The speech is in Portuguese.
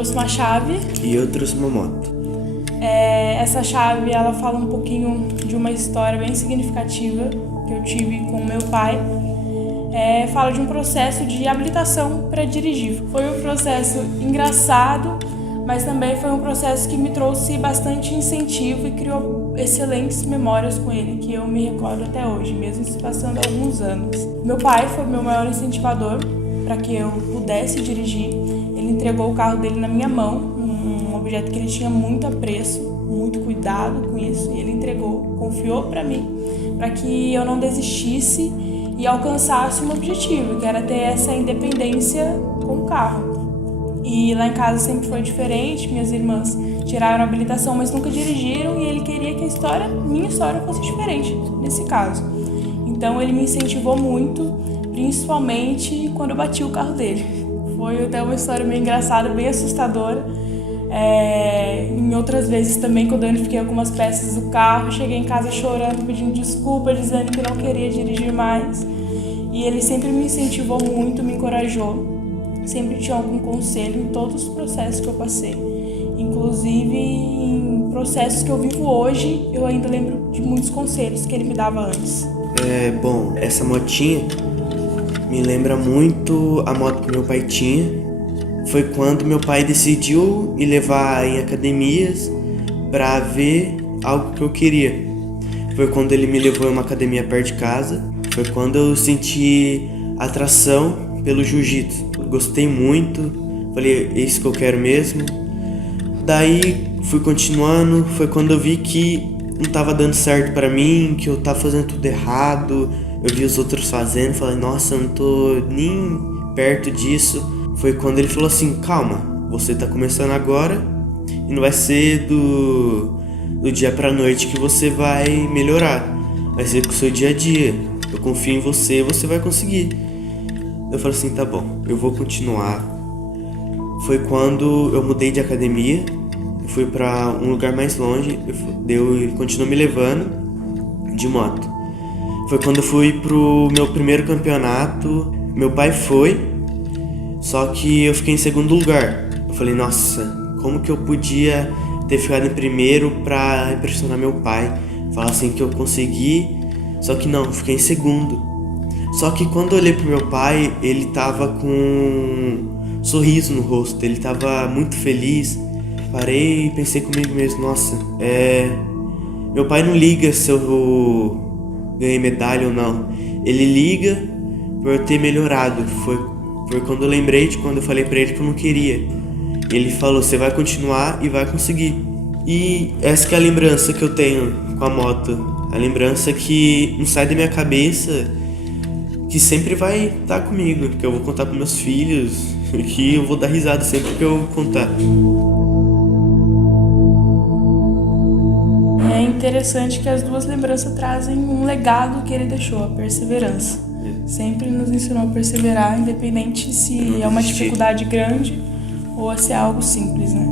trouxe uma chave. E eu trouxe uma moto. Essa chave, ela fala um pouquinho de uma história bem significativa que eu tive com o meu pai. Fala de um processo de habilitação para dirigir. Foi um processo engraçado, mas também foi um processo que me trouxe bastante incentivo e criou excelentes memórias com ele, que eu me recordo até hoje, mesmo se passando alguns anos. Meu pai foi o meu maior incentivador para que eu pudesse dirigir. Ele entregou o carro dele na minha mão, um objeto que ele tinha muito apreço, muito cuidado com isso, e ele entregou, confiou para mim, para que eu não desistisse e alcançasse um objetivo, que era ter essa independência com o carro. E lá em casa sempre foi diferente, minhas irmãs tiraram a habilitação, mas nunca dirigiram, e ele queria que minha história fosse diferente nesse caso. Então ele me incentivou muito, principalmente quando eu bati o carro dele. Foi até uma história meio engraçada, bem assustadora. Em outras vezes também, quando eu identifiquei algumas peças do carro, cheguei em casa chorando, pedindo desculpa, dizendo que não queria dirigir mais. E ele sempre me incentivou muito, me encorajou. Sempre tinha algum conselho em todos os processos que eu passei. Inclusive em processos que eu vivo hoje, eu ainda lembro de muitos conselhos que ele me dava antes. Bom, essa motinha me lembra muito a moto que meu pai tinha. Foi quando meu pai decidiu me levar em academias para ver algo que eu queria. Foi quando ele me levou em uma academia perto de casa. Foi quando eu senti atração pelo jiu-jitsu. Gostei muito, falei, é isso que eu quero mesmo. Daí fui continuando, foi quando eu vi que não tava dando certo pra mim, que eu tava fazendo tudo errado. Eu vi os outros fazendo, falei, nossa, eu não tô nem perto disso. Foi quando ele falou assim, calma, você tá começando agora e não vai ser do dia pra noite que você vai melhorar. Vai ser com o seu dia a dia. Eu confio em você, você vai conseguir. Eu falei assim, tá bom, eu vou continuar. Foi quando eu mudei de academia, eu fui pra um lugar mais longe, ele continuou me levando de moto. Foi quando eu fui pro meu primeiro campeonato, meu pai foi, só que eu fiquei em segundo lugar. Eu falei, nossa, como que eu podia ter ficado em primeiro pra impressionar meu pai? Falar assim que eu consegui, só que não, eu fiquei em segundo. Só que quando eu olhei pro meu pai, ele tava com um sorriso no rosto, ele tava muito feliz. Parei e pensei comigo mesmo, nossa, meu pai não liga se eu ganhei medalha ou não. Ele liga por eu ter melhorado. Foi quando eu lembrei de quando eu falei pra ele que eu não queria. Ele falou, você vai continuar e vai conseguir. E essa que é a lembrança que eu tenho com a moto. A lembrança que não sai da minha cabeça, que sempre vai estar comigo, que eu vou contar para meus filhos, que eu vou dar risada sempre que eu contar. É interessante que as duas lembranças trazem um legado que ele deixou, a perseverança. Sempre nos ensinou a perseverar, independente se é uma dificuldade grande ou se é algo simples, né?